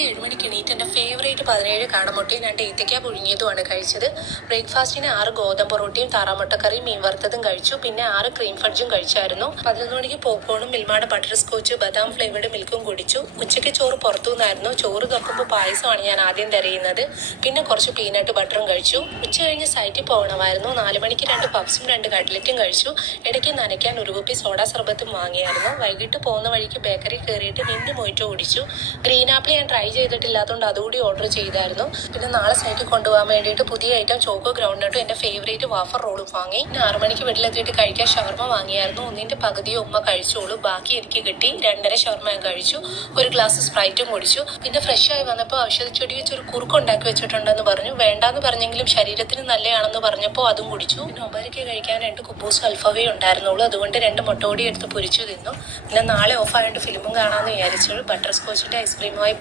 ഏഴ് മണിക്ക് എണീറ്റ് എന്റെ ഫേവറേറ്റ് പതിനേഴ് കാടമുട്ടയും രണ്ട് ഏത്തയ്ക്ക പുഴുങ്ങിയതുമാണ് കഴിച്ചത്. ബ്രേക്ക്ഫാസ്റ്റിന് ആറ് ഗോതമ്പ് പൊറോട്ടയും താറാമുട്ടക്കറിയും മീൻ വറുത്തതും കഴിച്ചു. പിന്നെ ആറ് ക്രീം ഫഡ്ജും കഴിച്ചായിരുന്നു. പതിനൊന്ന് മണിക്ക് പോപ്കോണും മിൽമാട് ബട്ടർ സ്കോച്ച് ബദാം ഫ്ലേവേർഡ് മിൽക്കും കുടിച്ചു. ഉച്ചയ്ക്ക് ചോറ് പുറത്തു നിന്നായിരുന്നു ചോറ് തുറക്കുമ്പോൾ പായസമാണ് ഞാൻ ആദ്യം തിരയുന്നത്. പിന്നെ കുറച്ച് പീനട്ട് ബട്ടറും കഴിച്ചു. ഉച്ച കഴിഞ്ഞ് സൈറ്റിൽ പോകണമായിരുന്നു. നാല് മണിക്ക് രണ്ട് പപ്സും രണ്ട് കട്ട്ലറ്റും കഴിച്ചു. ഇടയ്ക്ക് നനയ്ക്കാൻ ഒരു കുപ്പി സോഡ സർബത്തും വാങ്ങിയായിരുന്നു. വൈകിട്ട് പോകുന്ന വഴിക്ക് ബേക്കറി കയറിയിട്ട് നിന്ന് മൊയ്റ്റോ കുടിച്ചു. ഗ്രീൻ ആപ്പിൾ ഞാൻ ട്രൈ ചെയ്തിട്ടില്ലാത്തതുകൊണ്ട് അതുകൂടി ഓർഡർ ചെയ്തായിരുന്നു. പിന്നെ നാളെ സൈറ്റിൽ കൊണ്ടുപോകാൻ വേണ്ടിയിട്ട് പുതിയ ഐറ്റം ചോക്കോ ഗ്രൗണ്ടിട്ടും എന്റെ ഫേവറേറ്റ് വാഫർ റോളും വാങ്ങി. പിന്നെ ആറു മണിക്ക് വീട്ടിലെത്തിയിട്ട് കഴിക്കാൻ ഷവർമ വാങ്ങിയായിരുന്നു. ഒന്നിന്റെ പകുതിയോ ഉമ്മ കഴിച്ചോളൂ. ബാക്കി എനിക്ക് കിട്ടി. രണ്ടര ഷവർമ ഞാൻ കഴിച്ചു. ഒരു ഗ്ലാസ് സ്പ്രൈറ്റും കുടിച്ചു. പിന്നെ ഫ്രഷ് ആയി വന്നപ്പോൾ ഔഷധ ചെടി വെച്ച് ഒരു കുറുക്ക് ഉണ്ടാക്കി വെച്ചിട്ടുണ്ടെന്ന് പറഞ്ഞു. വേണ്ടാന്ന് പറഞ്ഞെങ്കിലും ശരീരത്തിന് നല്ലതാണെന്ന് പറഞ്ഞപ്പോൾ അതും കുടിച്ചു. പിന്നെ ഒബരയ്ക്ക് കഴിക്കാൻ രണ്ട് കുബൂസ് അൽഫവേ ഉണ്ടായിരുന്നുള്ളൂ. അതുകൊണ്ട് രണ്ട് മുട്ടോടി എടുത്ത് പൊരിച്ചു തിന്നു. പിന്നെ നാളെ ഓഫ് ആയതുകൊണ്ട് ഫിലിമും കാണാമെന്ന് വിചാരിച്ചു. ബട്ടർ സ്കോച്ചിന്റെ ഐസ്ക്രീമുമായി